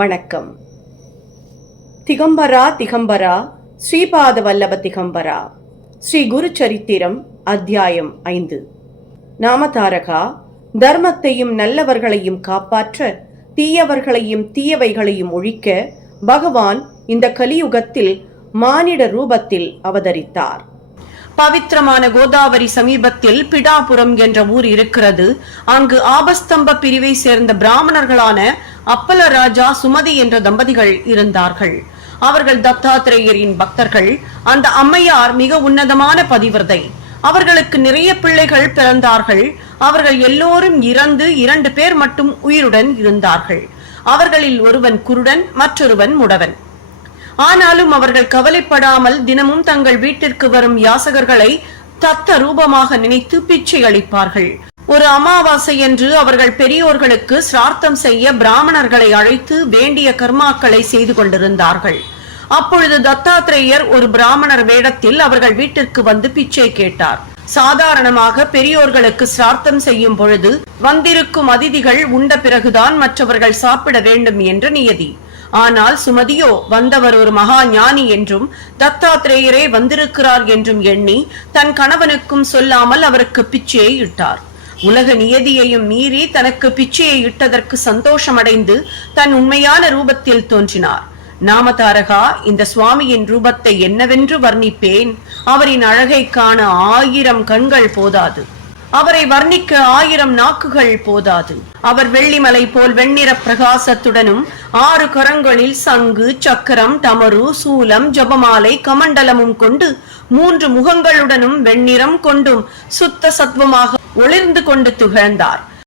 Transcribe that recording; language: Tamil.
வணக்கம். திகம்பரா திகம்பரா ஸ்ரீபாத வல்லப திகம்பரா. ஸ்ரீ குரு சரித்திரம் அத்தியாயம் 5. நாமதாரகா, தர்மத்தையும் நல்லவர்களையும் காப்பாற்ற, தீயவர்களையும் தீயவைகளையும் ஒழிக்க பகவான் இந்த கலியுகத்தில் மானிட ரூபத்தில் அவதரித்தார். பவித்திரமான கோதாவரி சமீபத்தில் பிடாபுரம் என்ற ஊர் இருக்கிறது. அங்கு ஆபஸ்தம்ப பிரிவை சேர்ந்த பிராமணர்களான அப்பலராஜா, சுமதி என்ற தம்பதிகள் இருந்தார்கள். அவர்கள் தத்தாத்திரேயரின் பக்தர்கள். அந்த அம்மையார் மிக உன்னதமான பதிவிரதை. அவர்களுக்கு நிறைய பிள்ளைகள் பிறந்தார்கள். அவர்கள் எல்லோரும் இறந்து 2 பேர் மட்டும் உயிருடன் இருந்தார்கள். அவர்களில் ஒருவன் குருடன், மற்றொருவன் முடவன். ஆனாலும் அவர்கள் கவலைப்படாமல் தினமும் தங்கள் வீட்டிற்கு வரும் யாசகர்களை தத்த ரூபமாக நினைத்து பிச்சை அளிப்பார்கள். ஒரு அமாவாசை என்று அவர்கள் பெரியோர்களுக்கு சிரார்த்தம் செய்ய பிராமணர்களை அழைத்து வேண்டிய கர்மாக்களை செய்து கொண்டிருந்தார்கள். அப்பொழுது தத்தாத்திரேயர் ஒரு பிராமணர் வேடத்தில் அவர்கள் வீட்டிற்கு வந்து பிச்சை கேட்டார். சாதாரணமாக பெரியோர்களுக்கு சிரார்த்தம் செய்யும் பொழுது வந்திருக்கும் அதிதிகள் உண்ட பிறகுதான் மற்றவர்கள் சாப்பிட வேண்டும் என்ற நியதி. ஆனால் சுமதியோ வந்தவர் ஒரு மகா ஞானி என்றும் தத்தாத்திரேயரே வந்திருக்கிறார் என்றும் எண்ணி தன் கணவனுக்கும் சொல்லாமல் அவருக்கு பிச்சையை இட்டார். உலக நியதியையும் மீறி தனக்கு பிச்சையை இட்டதற்கு சந்தோஷமடைந்து தன் உண்மையான ரூபத்தில் தோன்றினார். நாமதாரகா, இந்த சுவாமியின் ரூபத்தை என்னவென்று வர்ணிப்பேன்? அவரின் அழகை காண 1000 கண்கள் போதாது. அவரை வர்ணிக்க 1000 நாக்குகள் போதாது. அவர் வெள்ளிமலை போல் வெண்ணிற பிரகாசத்துடனும் 6 கரங்களில் சங்கு, சக்கரம், தமரு, சூலம், ஜபமாலை, கமண்டலமும் கொண்டு 3 முகங்களுடனும் வெண்ணிறம் கொண்டும் சுத்த சத்வமாக ஒளிர்ந்து கொண்டு திகழ்ந்தார்.